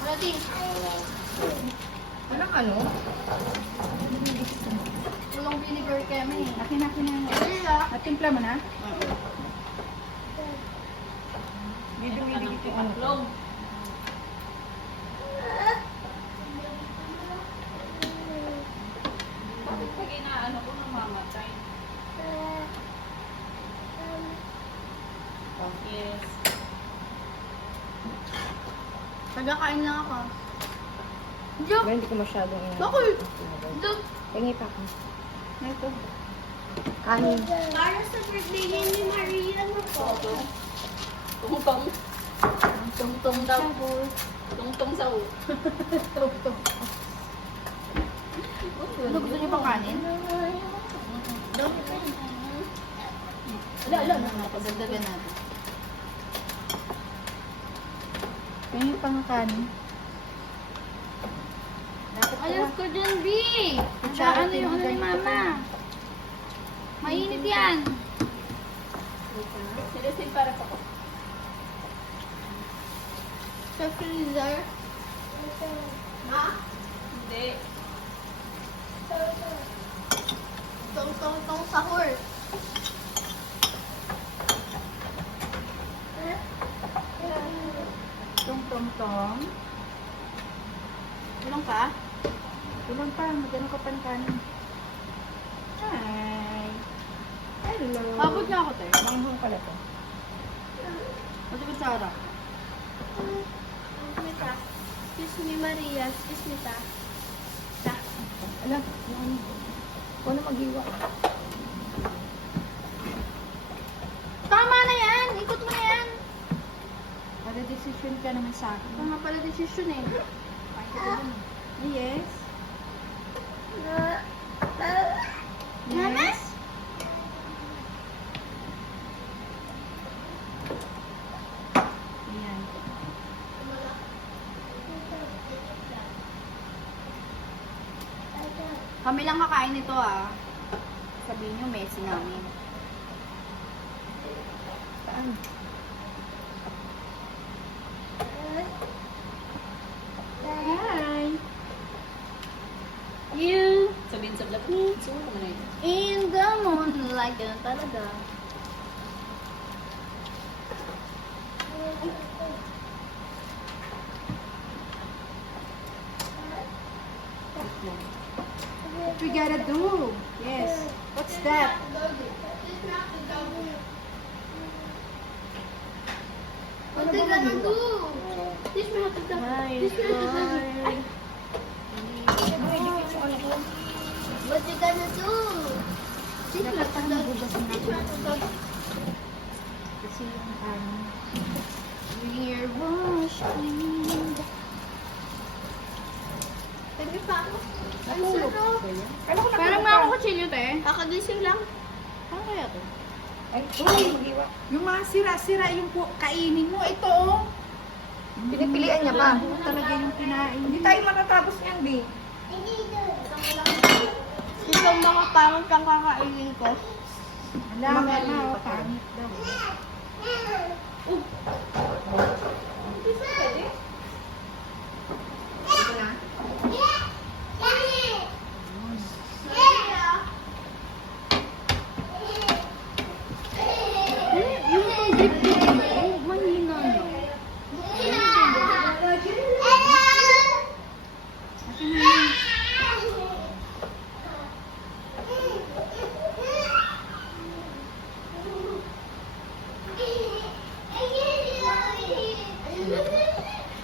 Ready? Walang ano? Walang vinegar kami. Akin na. Natimpla mo na? Didumidikit yung ano. Long. Bakit pag inaano ko namamatay? Yes. Tagakain lang ako. Diyo! Ba, hindi ko masyadong Bakit? Diyo! Tingi pa ako. Ito. Kanin. Para sa birthday ni Maria na po. Tungtong. Tungtong daw. Tungtong sa u. Tugtog. Ano gusto niyo pang kanin? Ala. Pagdagdagan natin. Tingi pang kanin. Ayos ko dyan, B! Ano yung ano ni Mama? Mainit yan. Silisin para pa ko. Sa freezer. Ma? Hindi. Tong sahur. Tong. Tulong ka? Tulang pa. Magano ka pan kanin. Hi. Hello. Pabot niya ako, te. Manghang pala to. Mati kutsara. Excuse me, ta. Excuse me, Maria. Excuse me, ta. Ta. Ala, yung ano. Huwag na mag-iwa. Tama na yan! Ikot mo na yan! Para decision ka naman sa akin. Tama pala decision eh. Yes. Mama? Yes. Ayan. Kami lang kakain nito ah. Sabihin nyo, messy namin. Saan? Hi. You sabihin sa vlog ni sumo ko na yun. In the moonlight, ganun talaga. What we gotta do? Yes. What's that? What they gonna do? This we have to do. This we have to do. What you gonna do? This we have to do. This we have to do. Kasi yung ano. We're washed clean. Pwede pa ako? Ang Natulog sarap. ba yan? Kala ko Parang natulog mga ka. kutsilyo, te. Kakagising lang. Ano kaya to? Ay, mag-iwa. Yung mga sira-sira yung kainin mo. Ito oh. Pinipilian niya pa. Talaga yung kinain. Hindi tayo matatapos niyan, B. Itong mga pangit kang kakainin ko. Alam mo na, oh, pangit daw. Ito na. Yung pang grip-grip ko, mahina na.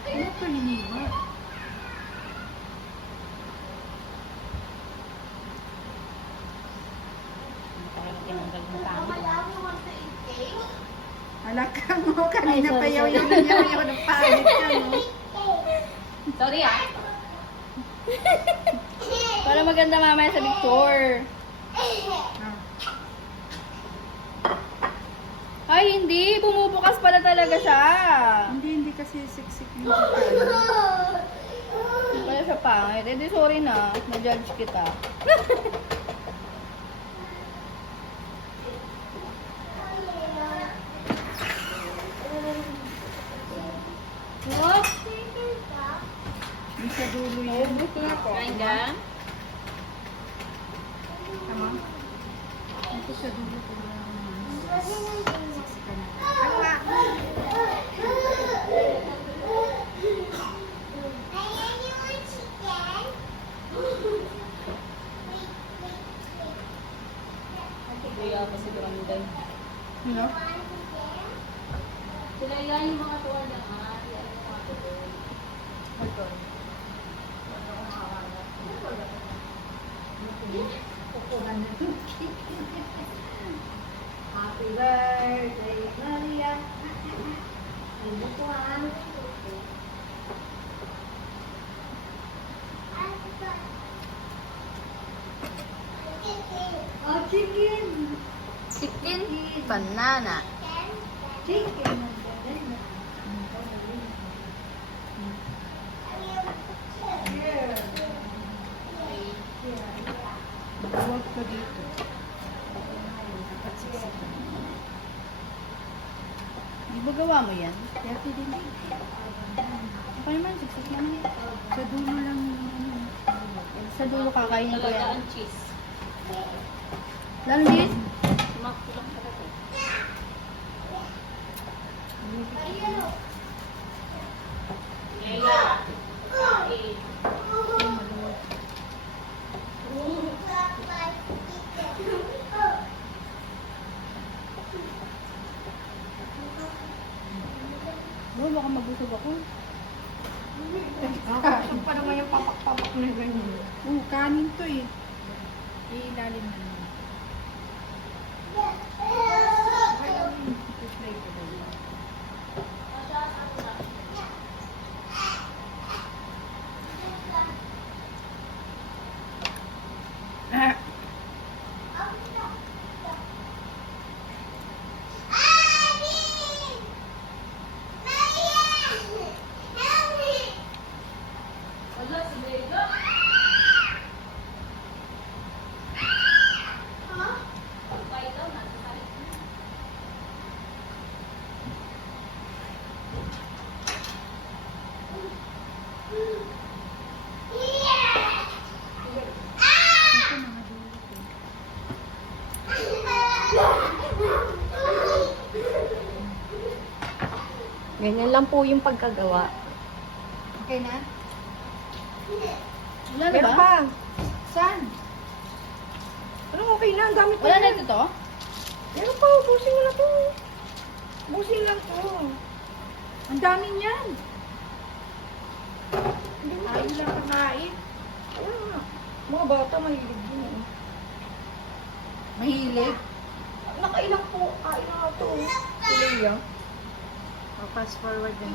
Ano ito hiniwa? Halaka mo, kanina pa yaw ng pangit ka mo. Sorry ah. Para maganda mamaya sa picture. Ah. Ay, hindi. Bumubukas pala talaga siya. Hindi kasi siksik yung pagkain. Hindi pala siya pangit. Eh, di sorry na. Na-judge kita. Yung sa dulo yun. Kain ka? Tama? Ito sa dulo ko lang. Ano nga? Kaya pa si Brandan. Ano? Sila yan yung mga tuwa na yan yung mga tuwa. Ito. Happy birthday, Maria. Bukuhan. Oh, chicken. Chicken banana. Chicken. Huwag ko dito. Di ba gawa mo yan? Yati din. Apa naman, success naman. Sa dulo lang yung ano. Sa dulo kakainin ko yan. Talaga ang cheese. Lang din? Makulang talaga. Leila. Kain. Oh, baka magusog ako. Kakain pa naman yung papak-papak na ganyan. Kanin to eh. Ilalim na naman. Wala si Leila. Pagkain daw na. Ganyan lang po yung pagkagawa. Okay na? Wala na Meron ba? pa. Saan? Anong okay na? Ang dami pa. Wala na ito to? Meron pa. Ubusin mo na to. Ubusin lang to. Ang dami niyan. Hindi mo Ayaw lang kakain. Wala nga. Mga bata mahilig din eh. Mahilig. Nakailang po. Kain na nga to. Tuloy yan. Fast forward na